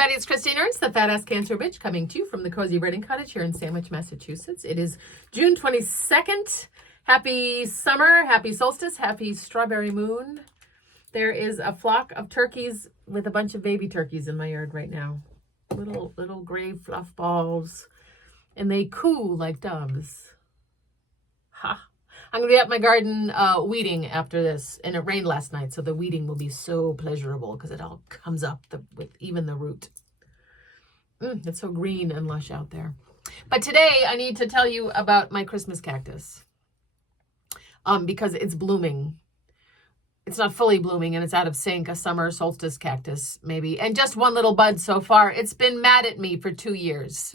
everybody, it's Christine Ernst, the Fat Ass Cancer Bitch, coming to you from the Cozy Reading Cottage here in Sandwich, Massachusetts. It is June 22nd. Happy summer, happy solstice, happy strawberry moon. There is a flock of turkeys with a bunch of baby turkeys in my yard right now. Little gray fluff balls. And they coo like doves. Ha! I'm going to be at my garden weeding after this. And it rained last night, so the weeding will be so pleasurable because it all comes up with even the root. It's so green and lush out there. But today I need to tell you about my Christmas cactus. Because it's blooming. It's not fully blooming and it's out of sync, a summer solstice cactus maybe. And just one little bud so far. It's been mad at me for 2 years.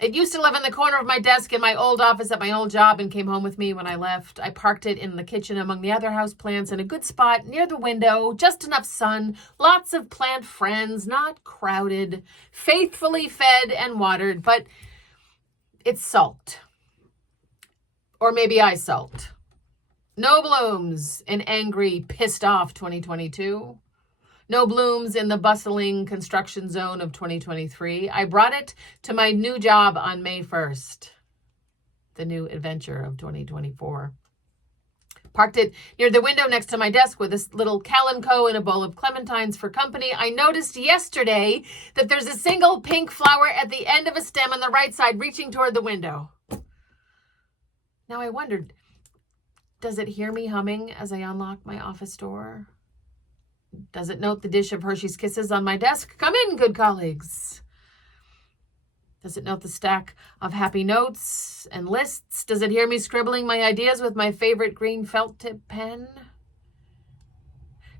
It used to live in the corner of my desk in my old office at my old job and came home with me when I left. I parked it in the kitchen among the other houseplants in a good spot near the window, just enough sun, lots of plant friends, not crowded, faithfully fed and watered, but it's sulked. Or maybe I sulked. No blooms in angry, pissed off 2022. No blooms in the bustling construction zone of 2023. I brought it to my new job on May 1st, the new adventure of 2024. Parked it near the window next to my desk with this little Calico and a bowl of clementines for company. I noticed yesterday that there's a single pink flower at the end of a stem on the right side reaching toward the window. Now I wondered, does it hear me humming as I unlock my office door? Does it note the dish of Hershey's Kisses on my desk? Come in, good colleagues. Does it note the stack of happy notes and lists? Does it hear me scribbling my ideas with my favorite green felt tip pen?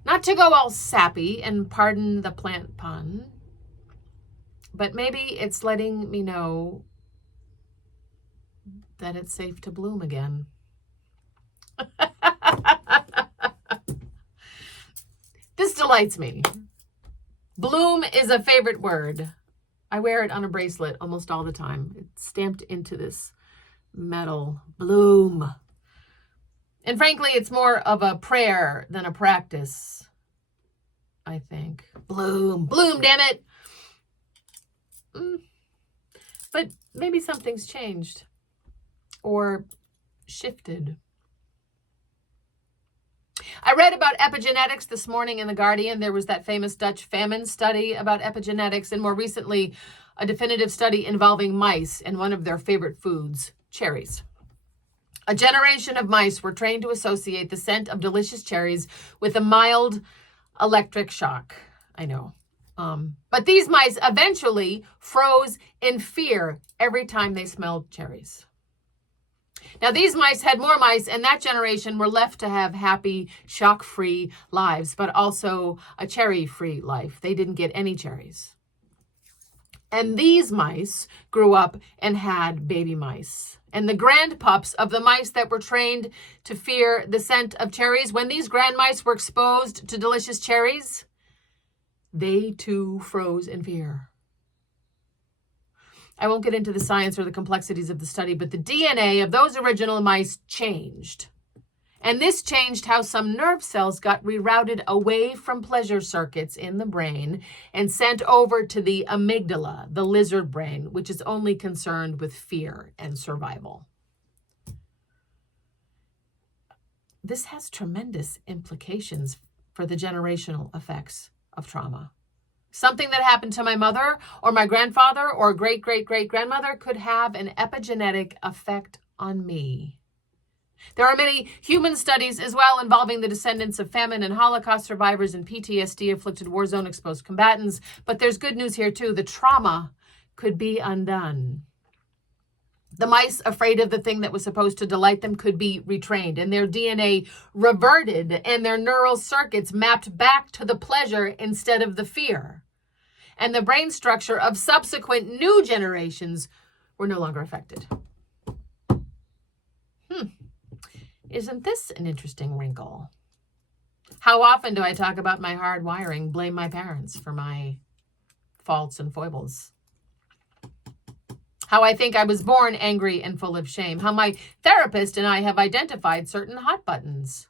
Not to go all sappy and pardon the plant pun, but maybe it's letting me know that it's safe to bloom again. This delights me. Bloom is a favorite word. I wear it on a bracelet almost all the time. It's stamped into this metal. Bloom. And frankly, it's more of a prayer than a practice, I think. Bloom. Bloom, damn it. But maybe something's changed or shifted. I read about epigenetics this morning in The Guardian. There was that famous Dutch famine study about epigenetics, and more recently, a definitive study involving mice and one of their favorite foods, cherries. A generation of mice were trained to associate the scent of delicious cherries with a mild electric shock. I know. But these mice eventually froze in fear every time they smelled cherries. Now, these mice had more mice, and that generation were left to have happy, shock-free lives, but also a cherry-free life. They didn't get any cherries. And these mice grew up and had baby mice. And the grandpups of the mice that were trained to fear the scent of cherries, when these grandmice were exposed to delicious cherries, they too froze in fear. I won't get into the science or the complexities of the study, but the DNA of those original mice changed. And this changed how some nerve cells got rerouted away from pleasure circuits in the brain and sent over to the amygdala, the lizard brain, which is only concerned with fear and survival. This has tremendous implications for the generational effects of trauma. Something that happened to my mother or my grandfather or great-great-great-grandmother could have an epigenetic effect on me. There are many human studies as well involving the descendants of famine and Holocaust survivors and PTSD-afflicted war zone-exposed combatants. But there's good news here too. The trauma could be undone. The mice, afraid of the thing that was supposed to delight them, could be retrained, and their DNA reverted, and their neural circuits mapped back to the pleasure instead of the fear. And the brain structure of subsequent new generations were no longer affected. Isn't this an interesting wrinkle? How often do I talk about my hard wiring, blame my parents for my faults and foibles? How I think I was born angry and full of shame. How my therapist and I have identified certain hot buttons.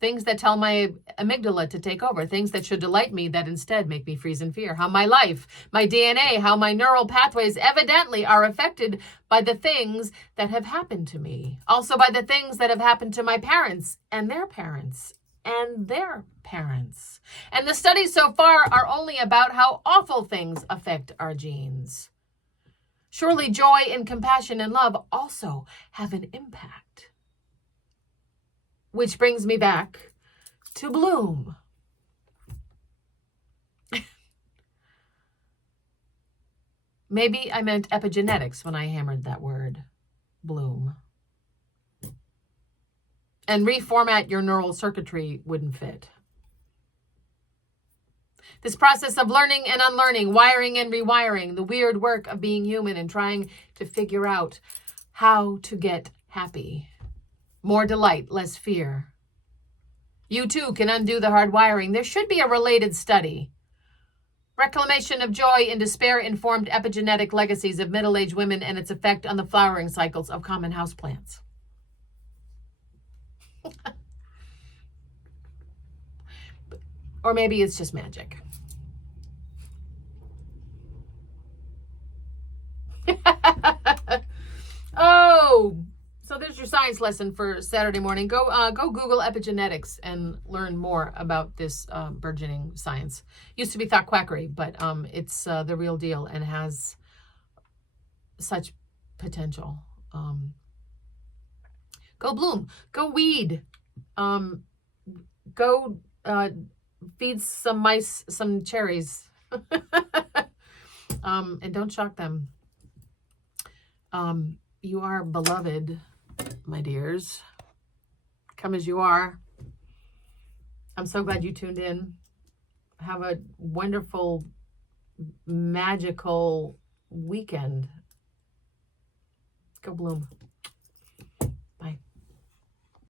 Things that tell my amygdala to take over. Things that should delight me that instead make me freeze in fear. How my life, my DNA, how my neural pathways evidently are affected by the things that have happened to me. Also by the things that have happened to my parents and their parents and their parents. And the studies so far are only about how awful things affect our genes. Surely joy and compassion and love also have an impact. Which brings me back to bloom. Maybe I meant epigenetics when I hammered that word, bloom. And reformat your neural circuitry wouldn't fit. This process of learning and unlearning, wiring and rewiring, the weird work of being human and trying to figure out how to get happy. More delight, less fear. You too can undo the hard wiring. There should be a related study. Reclamation of joy and despair-informed epigenetic legacies of middle-aged women and its effect on the flowering cycles of common houseplants. Or maybe it's just magic. Oh, so there's your science lesson for Saturday morning. Go Google epigenetics and learn more about this burgeoning science. Used to be thought quackery, but it's the real deal and has such potential. Go bloom. Go weed. Go feed some mice some cherries. And don't shock them. You are beloved, my dears. Come as you are. I'm so glad you tuned in. Have a wonderful, magical weekend. Go bloom.